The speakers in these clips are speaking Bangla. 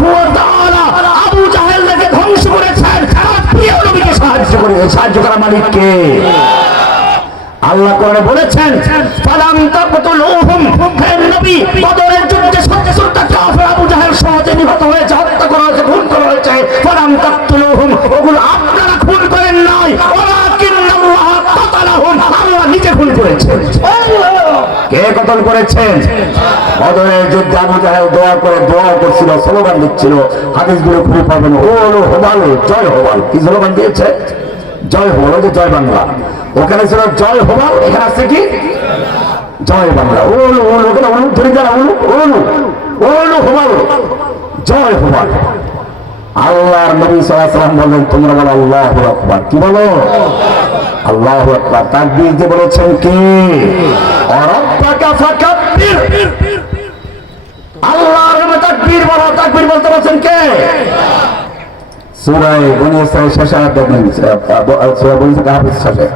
সুবহানাহু ওয়া তাআলা আবু জাহেলকে ধ্বংস করেছেন, তার প্রিয় নবীকে সাহায্য করা মালিক কে? আল্লাহ কোরআনে বলেছেন ফালাম তাকতুলুহুম, হে নবী বদরের যুদ্ধে 70টা কাফের আবু জাহেল সহজে নিহত হয়েছে, হত্যা করা হয়েছে, খুন করা হয়েছে। ফালাম তাকতুলুহুম, ওগুলো আপনারা খুন করেন নাই, ওয়ালাকিন্নাল্লাহ কাতালাহুম, আল্লাহ নিজে খুন করেছেন। কে কতল করেছেন? বদরের যুদ্ধে আবু জাহেল দোয়া করছিল, স্লোগান দিচ্ছিল, হাদিসগুলো খুঁজে পাবেন। ওলো হোবাল, জয় হোবাল। কি স্লোগান দিয়েছে? জয় হোবাল, ওই যে জয় বাংলা। ওখানে ছিল জয় হোবাল, এখানে আছে কি জয় বাংলা। ওলো ওলো, ওখানে ওলো ধরে যারা ওলো ওলো ওলো হোবাল, জয় হোবাল। আল্লাহর নবী সাল্লাল্লাহু আলাইহি ওয়াসাল্লাম বলেন তোমরা বলো আল্লাহু আকবার। কি বলো? আল্লাহু আকবার। তাকবীর দিয়ে বলেছেন কে? রাব্বাকা ফাকাব্বির, আল্লাহর নামে তাকবীর বলো। তাকবীর বলতে বলেছেন কে? সূরা বনী ইসরাঈল শেষে দেখবেন, সূরা বনী ইসরাঈল কাহাফের শেষে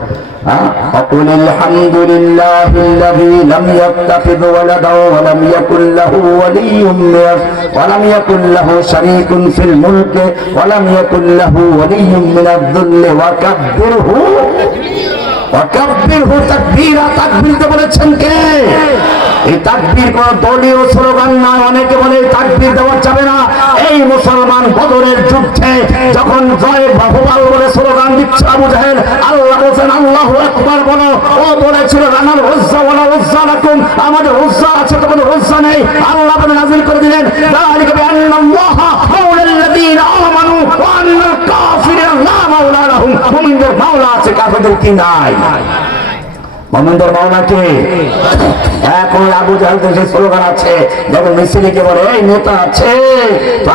وقل الحمد لله الذي لم يتخذ ولدا ولم يكن له له شريك في الملك ولم يكن له ولي من الذل وكبره تكبيرا। তাকবীর তে বলেছেন কে? এই তাকবীর কোন দলীয় স্লোগান না। অনেকে বলে তাকবীর দেওয়া যাবে না। এই মুসলমান বদরের যুদ্ধে যখন জয় বাহুবাল বলে স্লোগান দিচ্ছে আবু জাহেল, আল্লাহ বলেন আল্লাহু আকবার বলো। ও বলেছিল রানাল উজ্জা ওয়ালা উজ্জা লাকুম, আমাদের উজ্জা আছে, তোমাদের উজ্জা নেই। আল্লাহ বলে নাযিল করে দিলেন যালিকা বিআন্নাল্লাহা মাওলাল্লাযীনা আমানু ওয়া আন্নাল কাফিরিনা লা মাওলা লাহুম, মুমিনদের মাওলা আছে, কাফেরদের কি নাই। মুমিনদের মাওলা কে? এখন আবু জাহেল দেশে স্লোগান আছে, দেখো মিছিলিকে বলে এই নেতা আছে,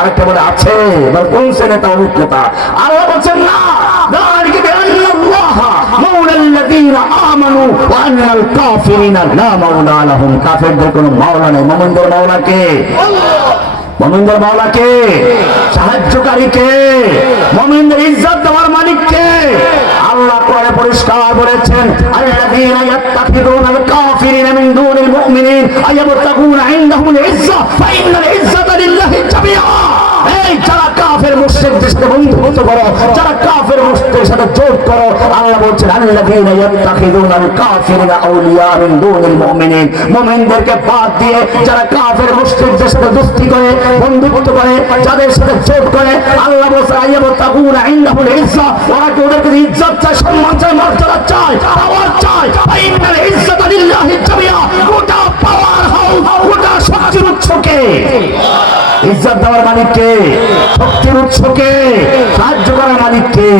আরেকটা বলে আছে, এবার কোন সে নেতা? অমুক নেতা। আল্লাহ বলছেন না, যালিকা বিআন্নাল্লাহা মাওলাল্লাযীনা আমানু ওয়া আন্নাল কাফিরিনা লা মাওলা লাহুম, কাফেরদের কোনো মাওলা নেই। মুমিনদের মাওলা কে? মুমিনদের মাওলা কে? সাহায্যকারী কে? মুমিনদের ইজ্জত দেওয়ার মালিক কে? আল্লাহ কোরআনে পরিষ্কার বলেছেন আল্লাযীনা ইয়াত্তাখিযুনাল কাফিরিনা মিন দুনিল মুমিনিন আয়াবতাগুনা ইনদাহুমুল ইজ্জা ফাইন্নাল ইজ্জাতা লিল্লাহি জামিআ। এই যারা কাফের মুশরিকদের সাথে বন্ধুত্ব করো, যারা কাফের মুশরিকদের সাথে জোট করো, আল্লাহ বলেন আল্লাযীনা ইয়াত্তাখিযুনাল কাফিরিনা আউলিয়া মিন দুনিল মুমিনিন, মুমিনদেরকে বাদ দিয়ে যারা কাফের মুশরিকদের সাথে দোস্তি করে, বন্ধুত্ব করে, যাদের সাথে জোট করে, আল্লাহ বলেন আয়াবতাগুনা ইনদাহুমুল ইজ্জা, ওরা কি ওদের কাছে ইজ্জত চায়, সম্মান চায়, মর্যাদা চায়, পাওয়ার চায়। ফাইন্নাল ইজ্জাতা লিল্লাহি জামিআ, গোটা পাওয়ার হাউস, গোটা শক্তির উৎস কে? ইজ্জত দেওয়ার মালিক কে? শক্তির উৎস কে? সাহায্য করার মালিক কে?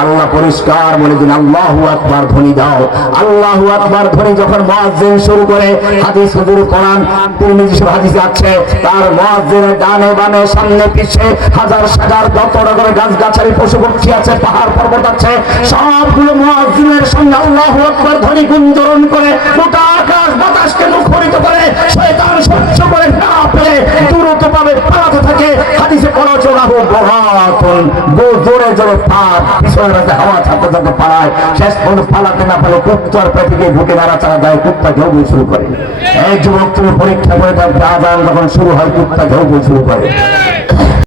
আল্লাহ পরিষ্কার বলে দিন আল্লাহু আকবার ধ্বনি দাও। আল্লাহু আকবার ধ্বনি যখন মুয়াজ্জিন শুরু করে, হাদিস হুজুর কোরআন তিরমিজি সব হাদিসে আছে, তার মুয়াজ্জিনের ডানে বামে সামনে পিছে হাজার হাজার যত রকমের গাছগাছালি পশু পক্ষী আছে, পাহাড় পর্বত আছে, সবগুলো মুয়াজ্জিনের সঙ্গে আল্লাহু আকবার ধ্বনি গুঞ্জন করে গোটা আকাশ বাতাসকে মুখরিত করে। শয়তান সহ্য করে না পেরে দ্রুতভাবে পালাতে থাকে। হাদিসে পড়া চলাবো বহাতুন, জোরে জোরে পাপ হাওয়া থাকতে থাকতে পালায়, শেষ পর্যন্ত পালাতে না পারলে কুত্তার পেটিকে ঢুকে নাড়াচাড়া দেয়, কুত্তা ঘেউ শুরু করে। এই যুবক তুমি পরীক্ষা করে আজান যখন শুরু হয় কুত্তা ঘেউ শুরু করে।